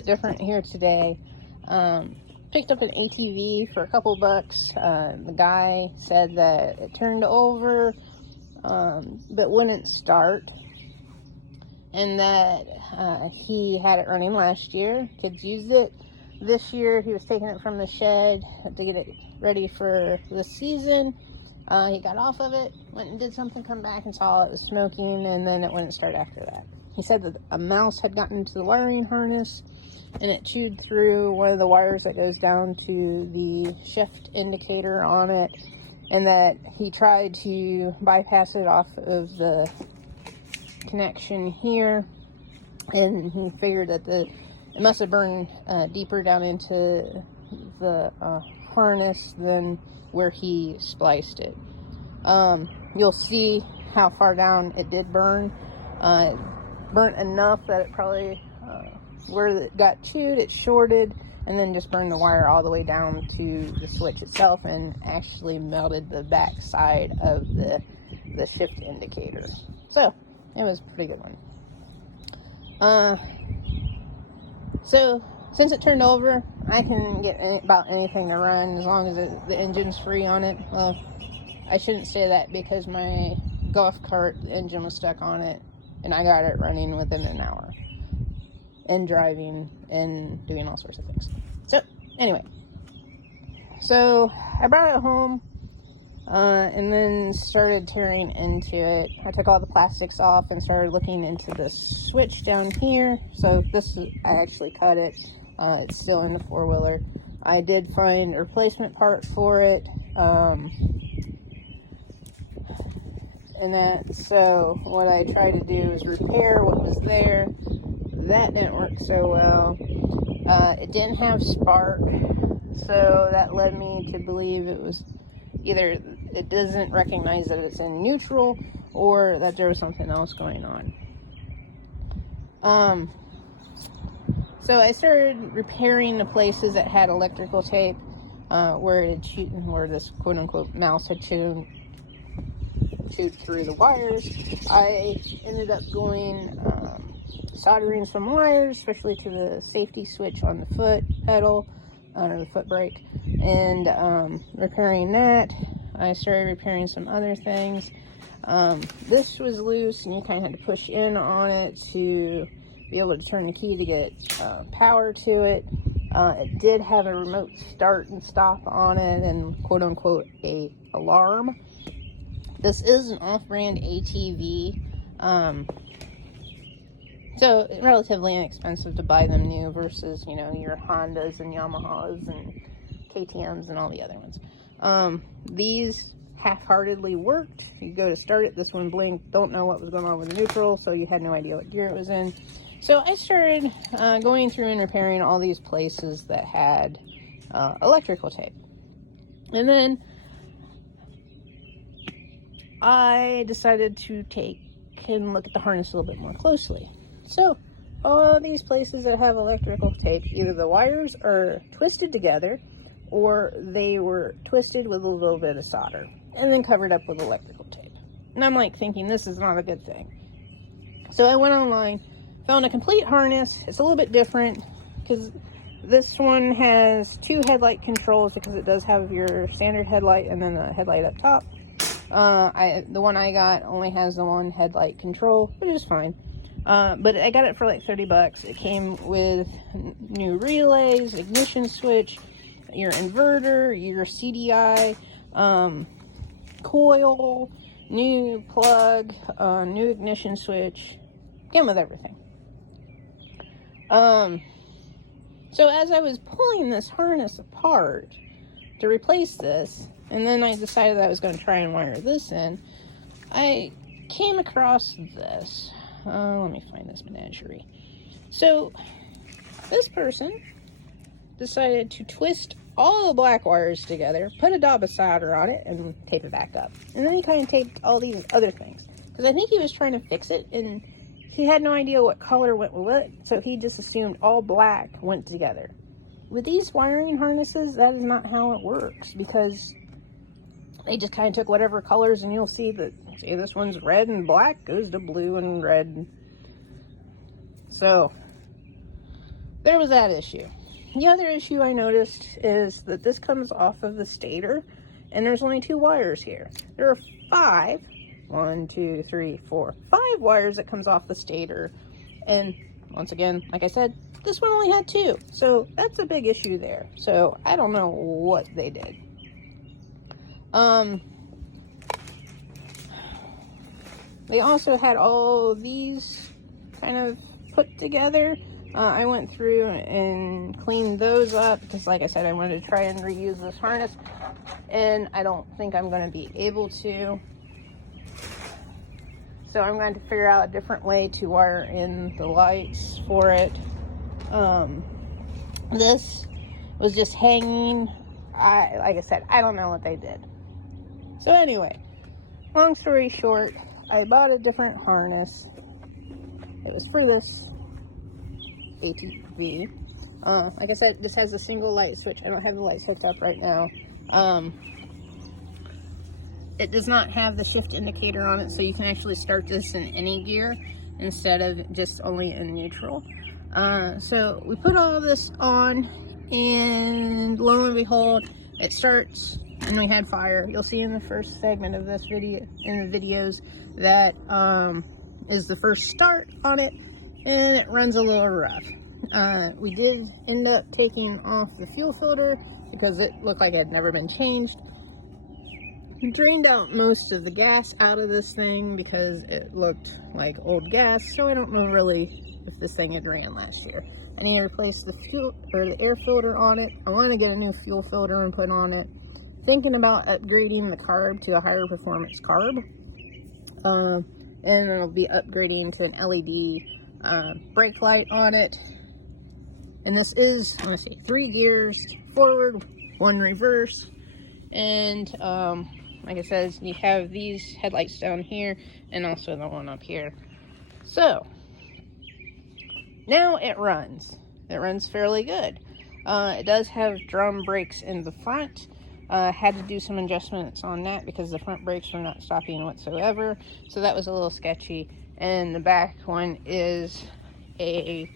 bit different here today. Picked up an ATV for a couple bucks. The guy said that it turned over, but wouldn't start, and that he had it running last year. Kids used it. This year he was taking it from the shed to get it ready for the season. He got off of it, went and did something, come back and saw it was smoking, and then it wouldn't start after that. He said that a mouse had gotten into the wiring harness and it chewed through one of the wires that goes down to the shift indicator on it, and that he tried to bypass it off of the connection here, and he figured that it must have burned deeper down into the harness than where he spliced it. You'll see how far down it did burn. It burnt enough that it probably where it got chewed, it shorted, and then just burned the wire all the way down to the switch itself, and actually melted the back side of the shift indicator. So it was a pretty good one. So since it turned over, I can get about anything to run as long as the engine's free on it. Well, I shouldn't say that, because my golf cart, the engine was stuck on it, and I got it running within an hour, and driving and doing all sorts of things. So anyway, so I brought it home, and then started tearing into it. I took all the plastics off and started looking into the switch down here. So I actually cut it. It's still in the four-wheeler. I did find a replacement part for it. So what I tried to do is repair what was there. That didn't work so well. It didn't have spark, so that led me to believe it was either it doesn't recognize that it's in neutral, or that there was something else going on. So I started repairing the places that had electrical tape, where this quote-unquote mouse had chewed through the wires. I ended up soldering some wires, especially to the safety switch on the foot pedal, or the foot brake, and repairing that. I started repairing some other things. This was loose, and you kind of had to push in on it to be able to turn the key to get power to it. It did have a remote start and stop on it, and quote-unquote a alarm. This is an Off Brand ATV, so relatively inexpensive to buy them new versus, your Hondas and Yamahas and KTMs and all the other ones. These half-heartedly worked. You go to start it, this one blinked, don't know what was going on with the neutral, so you had no idea what gear it was in. So I started going through and repairing all these places that had electrical tape. And then I decided to take and look at the harness a little bit more closely. So all these places that have electrical tape, either the wires are twisted together, or they were twisted with a little bit of solder and then covered up with electrical tape. And I'm like thinking, this is not a good thing. So I went online, found a complete harness. It's a little bit different, because this one has two headlight controls, because it does have your standard headlight and then the headlight up top. The one I got only has the one headlight control, which is fine. But I got it for like 30 bucks. It came with new relays, ignition switch, your inverter, your CDI, coil, new plug, new ignition switch. Came with everything. So as I was pulling this harness apart to replace this, and then I decided that I was going to try and wire this in, I came across this. Let me find this menagerie. So this person decided to twist all the black wires together, put a dab of solder on it, and tape it back up. And then he kind of taped all these other things, because I think he was trying to fix it, and he had no idea what color went with what, so he just assumed all black went together. With these wiring harnesses, that is not how it works, because they just kind of took whatever colors, and you'll see that, say this one's red and black goes to blue and red. So there was that issue. The other issue I noticed is that this comes off of the stator, and there's only 2 wires here. There are 5, 1, 2, 3, 4, 5 wires that comes off the stator, and once again, like I said, this one only had 2, so that's a big issue there. So I don't know what they did. They also had all these kind of put together. I went through and cleaned those up because, like I said, I wanted to try and reuse this harness, and I don't think I'm going to be able to. So I'm going to figure out a different way to wire in the lights for it. This was just hanging. Like I said, I don't know what they did. So anyway, long story short, I bought a different harness. It was for this ATV. Like I said, this has a single light switch. I don't have the lights hooked up right now. It does not have the shift indicator on it, so you can actually start this in any gear instead of just only in neutral. So we put all of this on, and lo and behold, it starts, and we had fire. You'll see in the first segment of this video, in the videos, that is the first start on it, and it runs a little rough. We did end up taking off the fuel filter because it looked like it had never been changed. Drained out most of the gas out of this thing because it looked like old gas, so I don't know really if this thing had ran last year. I need to replace the fuel or the air filter on it. I want to get a new fuel filter and put on it. Thinking about upgrading the carb to a higher performance carb, and I'll be upgrading to an LED brake light on it. And this is, let's see, 3 gears forward, 1 reverse, and like I said, you have these headlights down here and also the one up here. So now it runs. It runs fairly good. It does have drum brakes in the front. Had to do some adjustments on that because the front brakes were not stopping whatsoever, so that was a little sketchy. And the back one is a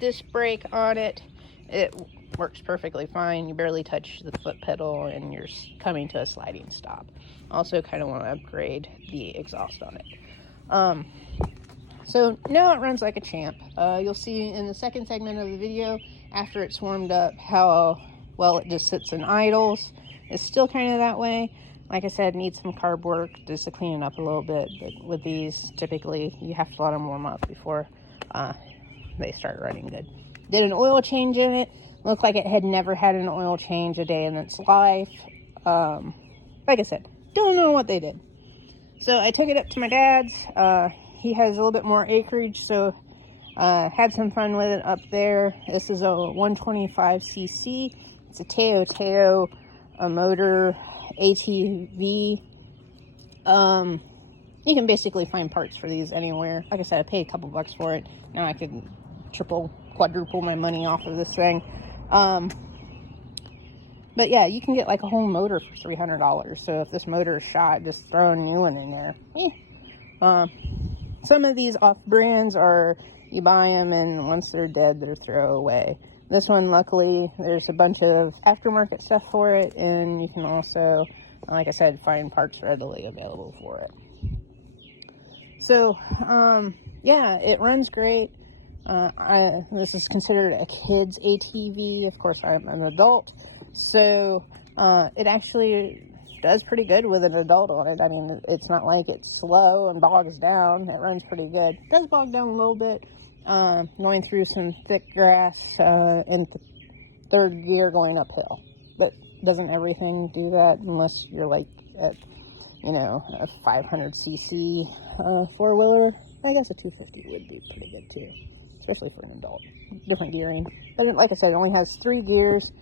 disc brake on it. It works perfectly fine. You barely touch the foot pedal and you're coming to a sliding stop. Also kind of want to upgrade the exhaust on it. So now it runs like a champ. You'll see in the second segment of the video, after it's warmed up, how well it just sits in idles. It's still kind of that way. Like I said, needs some carb work just to clean it up a little bit. But with these, typically, you have to let them warm up before they start running good. Did an oil change in it. Looked like it had never had an oil change a day in its life. Like I said, don't know what they did. So I took it up to my dad's. He has a little bit more acreage, so had some fun with it up there. This is a 125cc. It's a taotao motor ATV. You can basically find parts for these anywhere. Like I said, I paid a couple bucks for it. Now I could triple, quadruple my money off of this thing. But yeah, you can get like a whole motor for $300. So if this motor is shot, just throw a new one in there. Some of these off brands are, you buy them and once they're dead, they're throw away. This one, luckily, there's a bunch of aftermarket stuff for it, and you can also, like I said, find parts readily available for it. So, yeah, it runs great. This is considered a kid's ATV. Of course, I'm an adult, so it actually does pretty good with an adult on it. I mean, it's not like it's slow and bogs down. It runs pretty good. It does bog down a little bit, going through some thick grass in third gear going uphill. But doesn't everything do that unless you're like at, you know, a 500cc four-wheeler? I guess a 250 would be pretty good too, especially for an adult. Different gearing. But like I said, it only has 3 gears.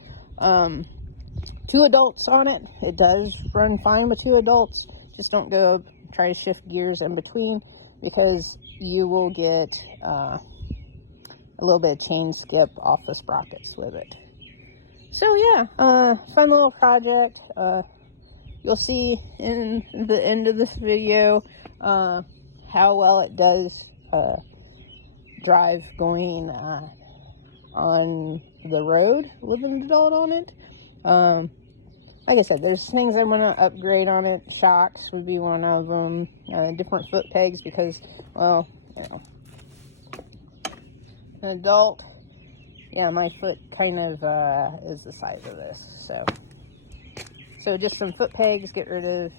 2 adults on it. It does run fine with 2 adults. Just don't go try to shift gears in between because you will get a little bit of chain skip off the sprockets with it. So yeah, fun little project. You'll see in the end of this video how well it does drive going on the road with an adult on it. Like I said, there's things I want to upgrade on it. Shocks would be one of them. Different foot pegs because, well, you know, an adult, yeah, my foot kind of is the size of this. So just some foot pegs, get rid of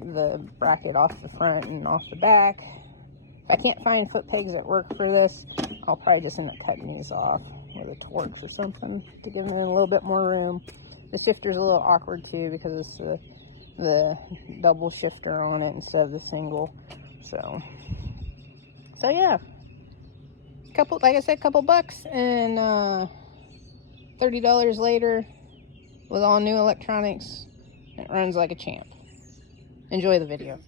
the bracket off the front and off the back. If I can't find foot pegs that work for this, I'll probably just end up cutting these off with a torch or something to give them a little bit more room. The shifter's a little awkward too because it's the double shifter on it instead of the single. So yeah, like I said, couple bucks, and $30 later with all new electronics, it runs like a champ. Enjoy the video.